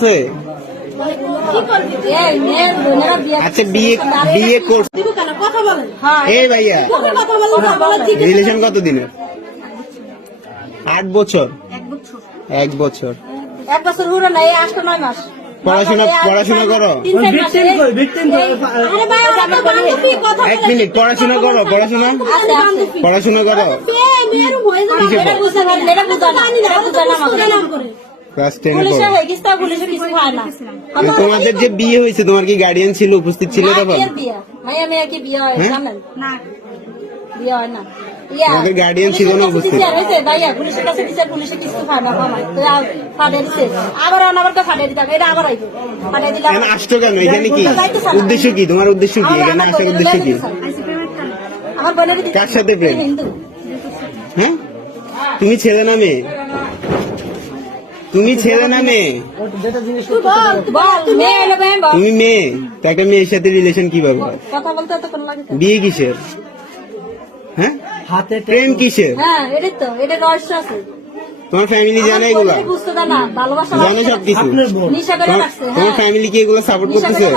আছে? আচ্ছা বিয়ে করছে এই ভাইয়া, রিলেশন কত দিনের? 8 বছর। 1 বছর। 1 বছর হলো না, এই 8-9 মাস। পড়াশোনা করো? 1 মিনিট, পড়াশোনা করো? পড়াশোনা করো? ক্লাস 10 এ পড়ো। তোমাদের যে বিয়ে হয়েছে, তোমার কি গার্ডিয়ান ছিল, উপস্থিত ছিল তখন? তোমাদের গার্ডিয়ান ছিল না উপস্থিত? আসতো কেন এখানে? কি উদ্দেশ্য, কি তোমার উদ্দেশ্য, কি এখানে আসার উদ্দেশ্য কি? কার সাথে প্রেম? হ্যাঁ, তুমি ছেলে না মেয়ে? তুমি ছেলে না মেয়ে? তুমি মেয়ে, তো একটা মেয়ের সাথে রিলেশন কিভাবে হয়? বিয়ে কিসের? হ্যাঁ, প্রেম কিসের? তোমার ফ্যামিলি জানে এগুলো? জানে সবকিছু? তোমার ফ্যামিলি কি এগুলো সাপোর্ট করতেছে?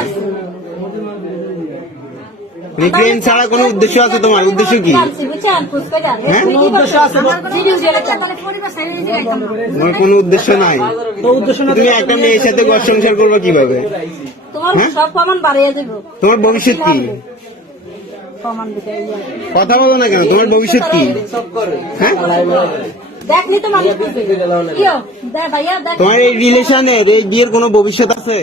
প্রেম ছাড়া কোনো উদ্দেশ্য আছে তোমার? উদ্দেশ্য কি? তোমার কোনো উদ্দেশ্য নাই? তুমি একটা মেয়ের সাথে ঘর সংসার করবে কিভাবে? তোমার ভবিষ্যৎ কি? কথা বলো না কেন? তোমার ভবিষ্যৎ কি? হ্যাঁ, তোমার এই রিলেশনের, এই বিয়ের কোনো ভবিষ্যৎ আছে?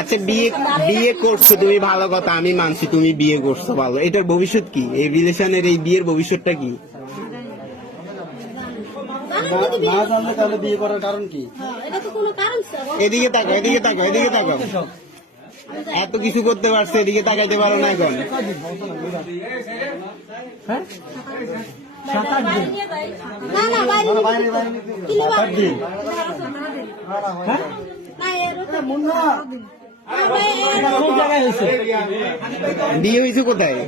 আচ্ছা বিয়ে করছো তুমি, ভালো কথা, আমি মানছি তুমি বিয়ে করছো, ভালো। এটার ভবিষ্যৎ কি? এই রিলেশনের এই বিয়ের ভবিষ্যৎটা কি? না জানলে তাহলে বিয়ে করার কারণ কি? এদিকে তাকাও, এদিকে তাকাও, এদিকে তাকাও। এত কিছু করতে পারছে, এদিকে তাকাইতে পারো না এখন? বিয়ে হয়েছে কোথায়?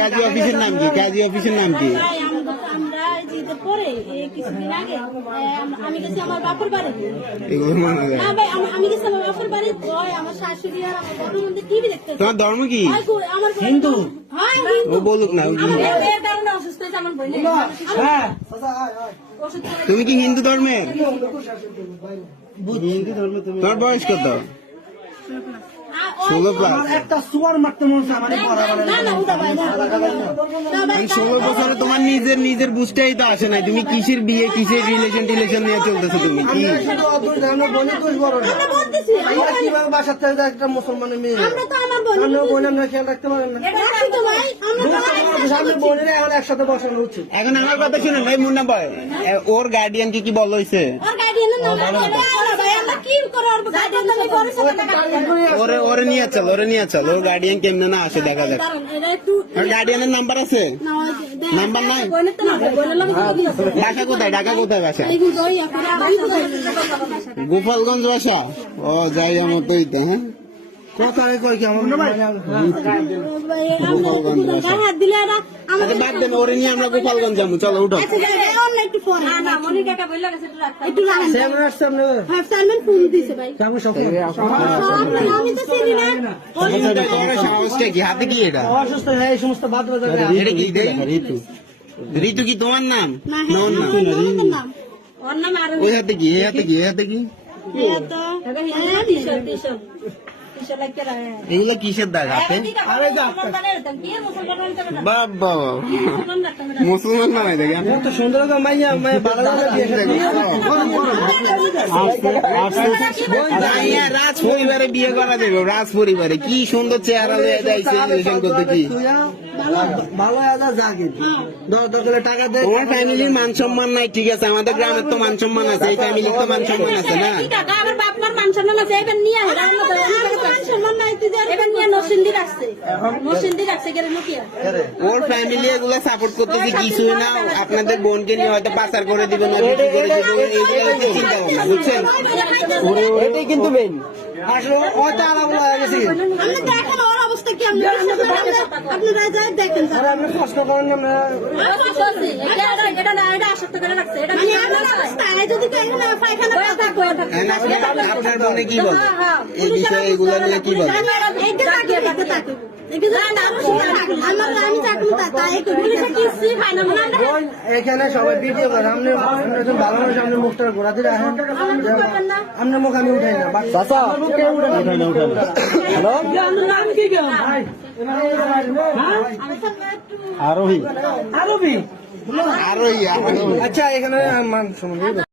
কাজী অফিসের নাম কি? কাজী অফিসের নাম কি? আমি গেছি আমার বাপের বাড়ি, আমার শাশুড়ি আর আমার বড় মধ্যে টিভি দেখতে। তোমার ধর্ম কি? হিন্দু। ও বলুক না। তুমি কি হিন্দু ধর্মের? হিন্দু ধর্ম। তুমি তোমার বয়স কত? 16 প্লাস। একটা সুয়ার মারতে মন চায় মানে 16 বছরে তোমার নিজের বুঝতেই তো আসে নাই। তুমি কিসের বিয়ে, কিসের রিলেশন নিয়ে চলতেছো? তুমি কি কিভাবে বাসার থেকে একটা মুসলমানের মেয়ে খেয়াল রাখতে পারেন না? বোনের এখন একসাথে বসানো উচিত। এখন আমার কথা শুনেন ভাই, মুন্না ভাই, ওর গার্ডিয়ান কি বল হয়েছে? ওরে নিয়ে চল, ওর গার্ডিয়ান কেমনে না আসে দেখা যাক। ওর গার্ডিয়ানের নাম্বার আছে? নাম্বার নাই? ঢাকা কোথায় বাসা? গোপালগঞ্জ বাসা? ও যাই আমার তো ইতে। হ্যাঁ, কোথায় কই কি আমার বাদ দেন, ওরে নিয়ে আমরা গোপালগঞ্জ যাবো। চলো উঠো। হাতে কি এটা? অসুস্থ এই সমস্ত বাদ ঋতু কি তোমার নাম? ওই হাতে কি? এই হাতে কি? এগুলো কিসের দাগ হাতে? বাবা, মুসলমান বানাই দেখে সুন্দর রাজ পরিবারে বিয়ে করা যাবে। রাজ পরিবারে কি সুন্দর চেহারা যাইছে রিলেশন করতে। কি ভালো জাগে টাকা দেয়। তোমার ফ্যামিলির মান সম্মান নাই, ঠিক আছে, আমাদের গ্রামের তো মান সম্মান আছে, এই ফ্যামিলির তো মান সম্মান আছে না? ওর ফ্যামিলি এগুলো সাপোর্ট করতেছে কিছুই না। আপনাদের বোনকে নিয়ে হয়তো পাচার করে দিবে না, বিক্রি করে দিবে, এইগুলো চিন্তা ভাবনা, বুঝছেন? এটাই কিন্তু মেইন। আসলে হয়তো আলাদা হয়ে গেছে। কি আপনারা যা দেখেন আর আপনি কষ্ট করেন না আমরা আপনার বোনে কি বলে এই বিষয়ে এগুলো নিয়ে কি বলে? বোন, এখানে সবাই ভিডিও করে আপনি একজন ভালো মানুষ আপনি মুখটা ঘোরাতে রাখেন আপনার মুখ আমি উঠাই না আরোহী আচ্ছা এখানে মান সম্মান